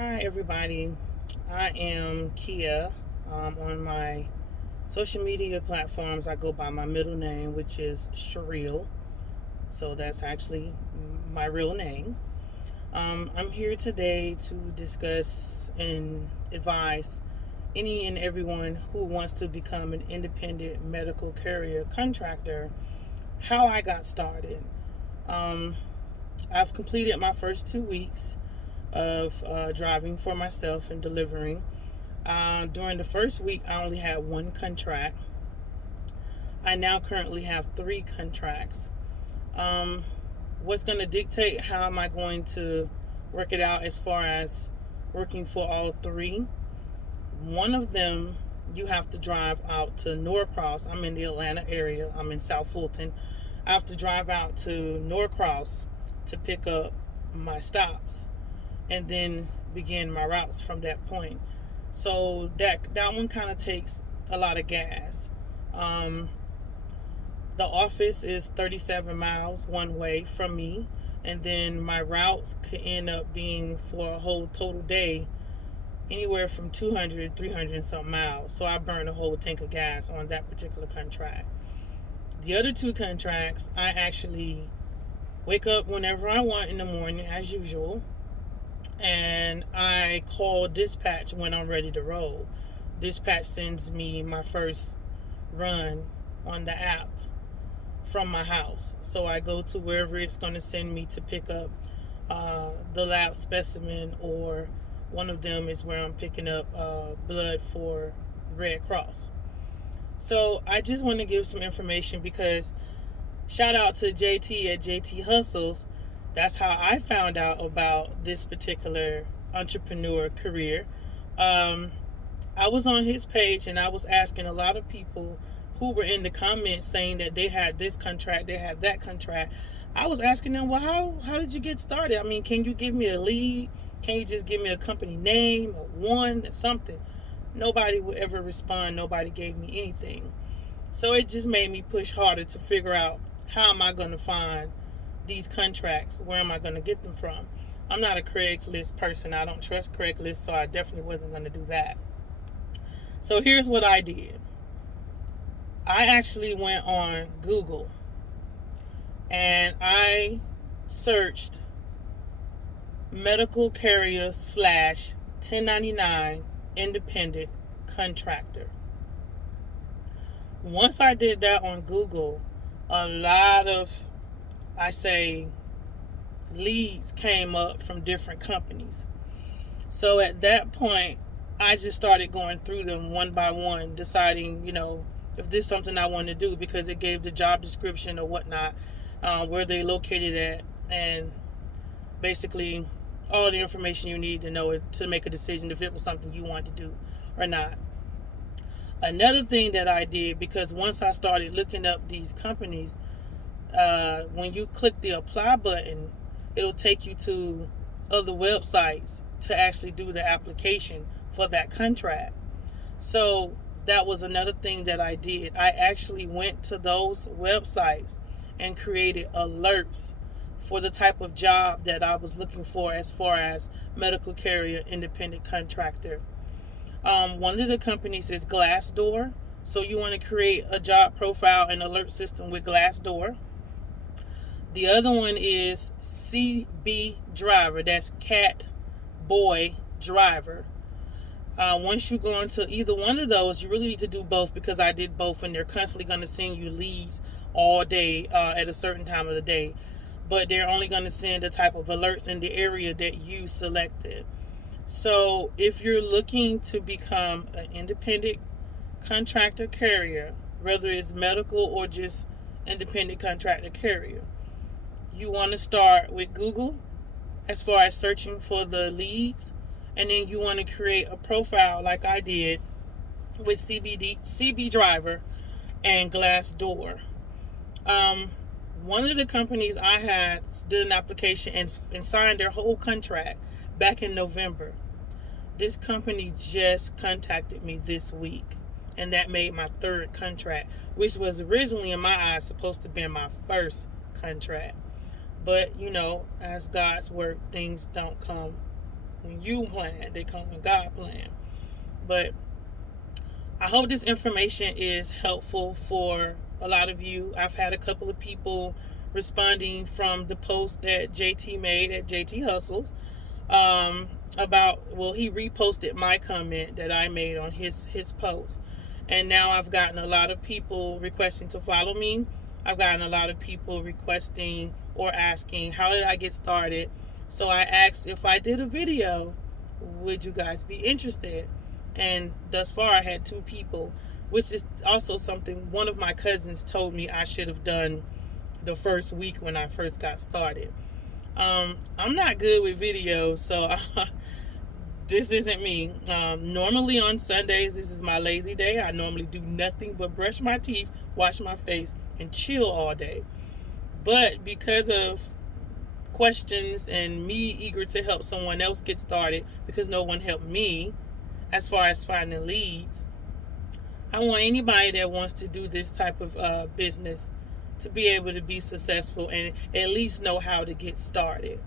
Hi, everybody. I am Kia. On my social media platforms, I go by my middle name, which is Surereal. So that's actually my real name. I'm here today to discuss and advise any and everyone who wants to become an independent medical carrier contractor how I got started. Um, I've completed my first 2 weeks of driving for myself and delivering. During the first week, I only had one contract. I now currently have 3 contracts. Um, what's going to dictate how am I going to work it out as far as working for all 3? One of them, you have to drive out to Norcross. I'm in the Atlanta area. I'm in South Fulton. I have to drive out to Norcross to pick up my stops and then begin my routes from that point. So that one kind of takes a lot of gas. The office is 37 miles one way from me, and then my routes could end up being for a whole total day anywhere from 200, 300 and something miles. So I burn a whole tank of gas on that particular contract. The other 2 contracts, I actually wake up whenever I want in the morning as usual, and I call dispatch when I'm ready to roll. Dispatch sends me my first run on the app from my house. So I go to wherever it's going to send me to pick up the lab specimen, or one of them is where I'm picking up blood for Red Cross. So I just want to give some information because shout out to JT at JT Hustles. That's how I found out about this particular entrepreneur career. I was on his page and I was asking a lot of people who were in the comments saying that they had this contract, they had that contract. I was asking them, well, how did you get started? I mean, can you give me a lead? Can you just give me a company name, or one, something? Nobody would ever respond. Nobody gave me anything. So it just made me push harder to figure out, how am I going to find these contracts? Where am I going to get them from? I'm not a Craigslist person. I don't trust Craigslist, so I definitely wasn't going to do that. So here's what I did. I actually went on Google and I searched medical carrier / 1099 independent contractor. Once I did that on Google, a lot of, I say, leads came up from different companies. So at that point, I just started going through them one by one, deciding, if this is something I want to do, because it gave the job description or whatnot, where they located at, and basically all the information you need to know to make a decision if it was something you want to do or not. Another thing that I did, because once I started looking up these companies, when you click the apply button, it'll take you to other websites to actually do the application for that contract. So that was another thing that I did. I actually went to those websites and created alerts for the type of job that I was looking for as far as medical carrier independent contractor. One of the companies is Glassdoor. So you want to create a job profile and alert system with Glassdoor. The other one is CB Driver. That's Cat Boy Driver. Once you go into either one of those, you really need to do both, because I did both, and they're constantly going to send you leads all day at a certain time of the day. But they're only going to send the type of alerts in the area that you selected. So if you're looking to become an independent contractor carrier, whether it's medical or just independent contractor carrier, you want to start with Google as far as searching for the leads, and then you want to create a profile like I did with CB Driver and Glassdoor. One of the companies I had did an application and signed their whole contract back in November. This company just contacted me this week, and that made my 3rd contract, which was originally, in my eyes, supposed to be my first contract. But, as God's work, things don't come when you plan. They come when God plan. But I hope this information is helpful for a lot of you. I've had a couple of people responding from the post that JT made at JT Hustles about, well, he reposted my comment that I made on his post. And now I've gotten a lot of people requesting to follow me. I've gotten a lot of people requesting or asking, how did I get started? So I asked if I did a video, would you guys be interested? And thus far I had 2 people, which is also something one of my cousins told me I should have done the first week when I first got started. I'm not good with videos, so this isn't me. Normally on Sundays, this is my lazy day. I normally do nothing but brush my teeth, wash my face, and chill all day. But because of questions and me eager to help someone else get started, because no one helped me as far as finding leads, I want anybody that wants to do this type of business to be able to be successful and at least know how to get started.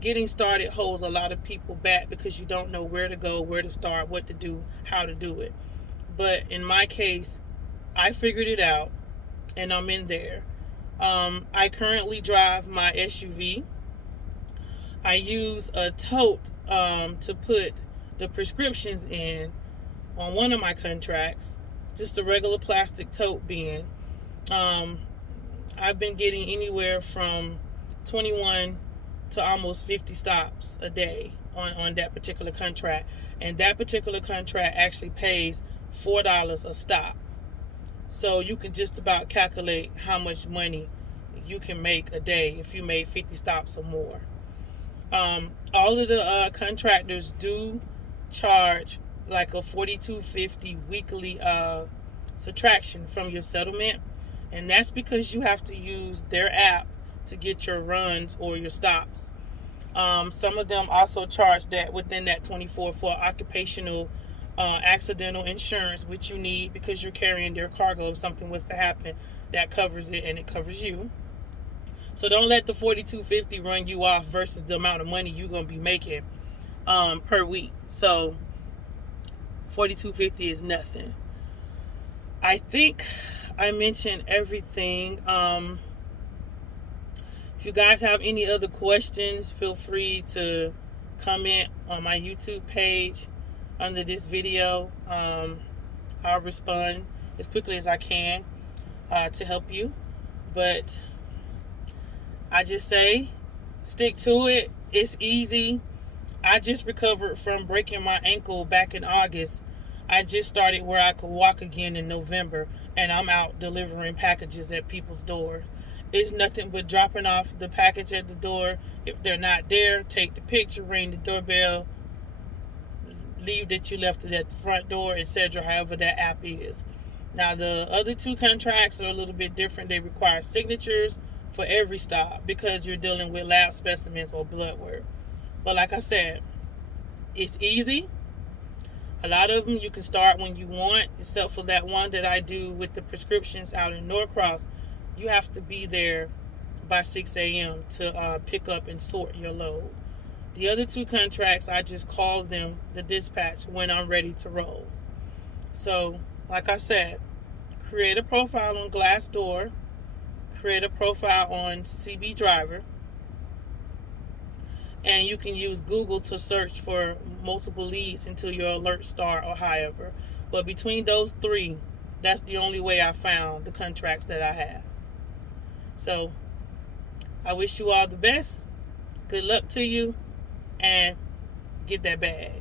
Getting started holds a lot of people back because you don't know where to go, where to start, what to do, how to do it. But in my case, I figured it out and I'm in there. I currently drive my SUV. I use a tote to put the prescriptions in on one of my contracts, just a regular plastic tote bin. I've been getting anywhere from 21 to almost 50 stops a day on that particular contract. And that particular contract actually pays $4 a stop. So you can just about calculate how much money you can make a day if you made 50 stops or more. All of the contractors do charge like a $42.50 weekly subtraction from your settlement. And that's because you have to use their app to get your runs or your stops. Some of them also charge that within that 24 for occupational accidental insurance, which you need because you're carrying their cargo. If something was to happen, that covers it and it covers you. So don't let the $42.50 run you off versus the amount of money you're going to be making per week. So $42.50 is nothing. I think I mentioned everything. If you guys have any other questions, feel free to comment on my YouTube page under this video. I'll respond as quickly as I can to help you. But I just say, stick to it. It's easy. I just recovered from breaking my ankle back in August. I just started where I could walk again in November, and I'm out delivering packages at people's doors. It's nothing but dropping off the package at the door. If they're not there, take the picture, ring the doorbell, leave that you left it at the front door, etc., however that app is. Now, the other 2 contracts are a little bit different. They require signatures for every stop because you're dealing with lab specimens or blood work. But like I said, it's easy. A lot of them you can start when you want, except for that one that I do with the prescriptions out in Norcross. You have to be there by 6 a.m. to pick up and sort your load. The other 2 contracts, I just call them the dispatch when I'm ready to roll. So, like I said, create a profile on Glassdoor, create a profile on CB Driver, and you can use Google to search for multiple leads until your alerts start or however. But between those 3, that's the only way I found the contracts that I have. So I wish you all the best. Good luck to you, and get that bag.